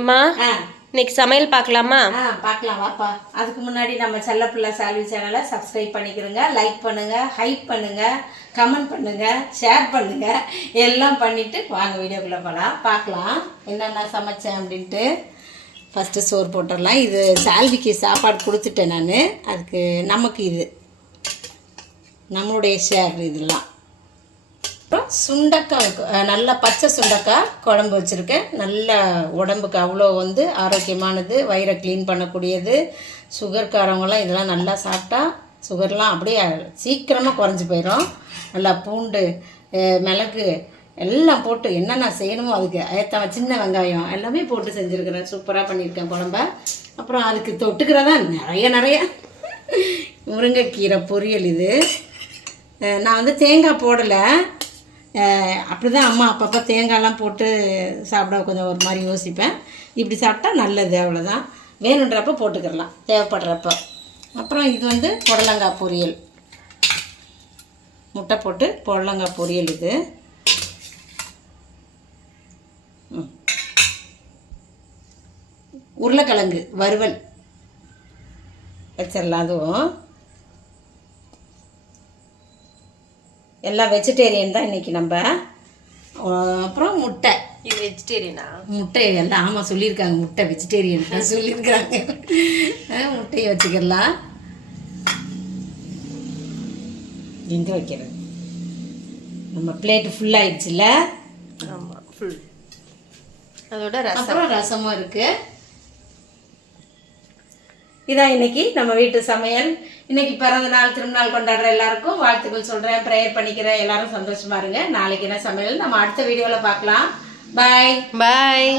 அம்மா இன்னைக்கு சமையல் பார்க்கலாமா? பார்க்கலாம் வாப்பா. அதுக்கு முன்னாடி நம்ம செல்லப்பிள்ளை சால்வி சேனலை சப்ஸ்கிரைப் பண்ணிக்கிறோங்க. லைக் பண்ணுங்கள், ஹைப் பண்ணுங்கள், கமெண்ட் பண்ணுங்கள், ஷேர் பண்ணுங்கள், எல்லாம் பண்ணிவிட்டு வாங்க வீடியோக்குள்ளே போகலாம். பார்க்கலாம் என்னென்ன சமைச்சேன் அப்படின்ட்டு. ஃபஸ்ட்டு சோறு போட்டுடலாம். இது சால்விக்கு சாப்பாடு கொடுத்துட்டேன் நான். அதுக்கு நமக்கு இது நம்மளுடைய ஷேர் இதெல்லாம். அப்புறம் சுண்டக்காய், நல்லா பச்சை சுண்டக்காய் குழம்பு வச்சுருக்கேன். நல்ல உடம்புக்கு அவ்வளோ ஆரோக்கியமானது, வயிறை க்ளீன் பண்ணக்கூடியது. சுகர்காரவங்களாம் இதெல்லாம் நல்லா சாப்பிட்டா சுகர்லாம் அப்படியே சீக்கிரமாக குறைஞ்சி போயிடும். நல்லா பூண்டு, மிளகு எல்லாம் போட்டு என்னென்ன செய்யணுமோ அதுக்கு ஏற்ற சின்ன வெங்காயம் எல்லாமே போட்டு செஞ்சுருக்கிறேன். சூப்பராக பண்ணியிருக்கேன் குழம்ப. அப்புறம் அதுக்கு தொட்டுக்கிறதா நிறைய முருங்கைக்கீரை பொரியல். இது நான் தேங்காய் போடலை. அப்படி தான் அம்மா அப்பப்போ தேங்காயெலாம் போட்டு சாப்பிட கொஞ்சம் ஒரு மாதிரி யோசிப்பேன். இப்படி சாப்பிட்டா நல்லது, அவ்வளோதான். வேணுன்றப்ப போட்டுக்கிறலாம் தேவைப்படுறப்ப. அப்புறம் இது புடலங்காய் பொரியல், முட்டை போட்டு புடலங்காய் பொரியல். இது உருளைக்கிழங்கு வறுவல் வச்சிடலாம். அதுவும் எல்லாம் வெஜிடேரியன் தான் இன்றைக்கி நம்ம. அப்புறம் முட்டை. இது வெஜிடேரியனா? முட்டை எல்லாம் ஆமாம் சொல்லியிருக்காங்க, முட்டை வெஜிடேரியன் தான் சொல்லியிருக்காங்க. முட்டையை வச்சுக்கலாம். எங்கே வைக்கிறது? நம்ம பிளேட்டு ஃபுல்லாகிடுச்சுல்ல? ஆமாம், ஃபுல். அதோட ரசம், அப்புறம் ரசமும் இருக்குது. இதான் இன்னைக்கு நம்ம வீட்டு சமையல். இன்னைக்கு பிறந்த நாள், திருநாள் கொண்டாடுற எல்லாருக்கும் வாழ்த்துக்கள் சொல்கிறேன், ப்ரேயர் பண்ணிக்கிறேன். எல்லாரும் சந்தோஷமா இருங்க. நாளைக்கு என்ன சமையல் நம்ம அடுத்த வீடியோவில் பார்க்கலாம். பாய்.